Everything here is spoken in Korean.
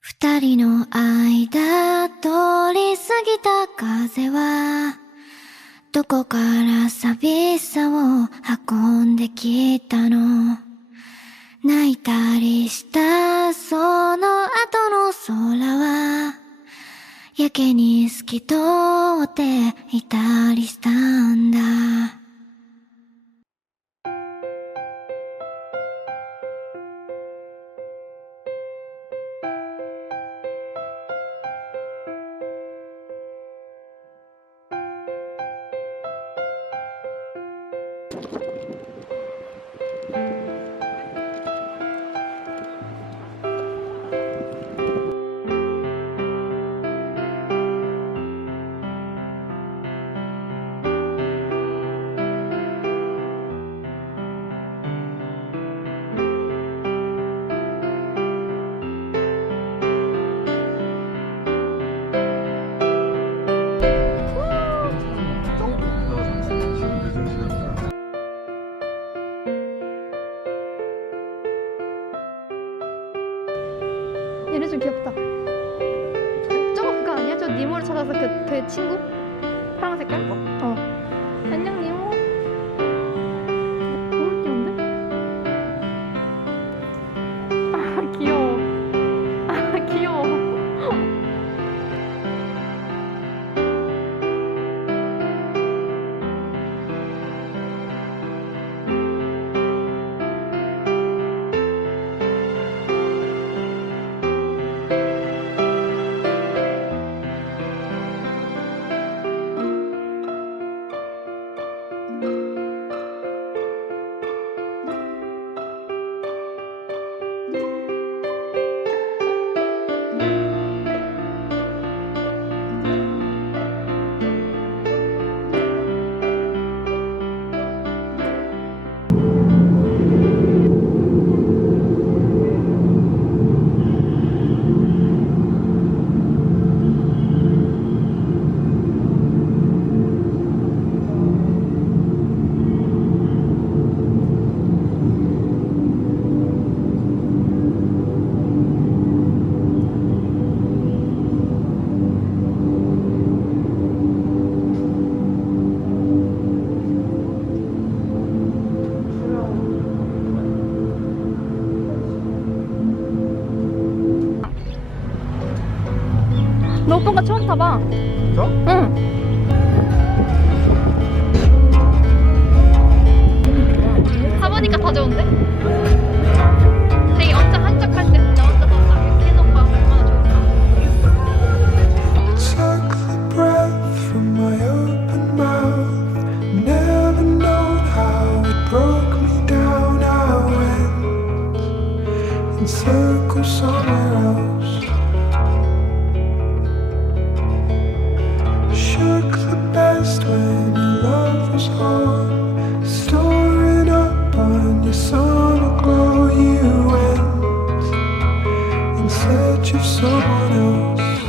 二人の間通り過ぎた風はどこから寂しさを運んできたの。泣いたりしたその後の空はやけに透き通っていたりしたんだ。얘네 좀 귀엽다. 저거 그거 아니야? 저 니모를 찾아서 그 친구? 파란 색깔? 어. 안녕 니모. 너무 귀여운데? 아 귀여워. 아 귀여워. 너 오빠가 처음 타봐. 저? 응. 타보니까 더 좋은데? 되게 혼자 한적할 때 그냥 혼자서 딱 이렇게 해놓고 얼마나 좋을까? Took the breath from my open mouth. Never known how it broke me down. I went in circles somewhere else. Shook the best when your love was on. Storing up on your summer glow. You went in search of someone else.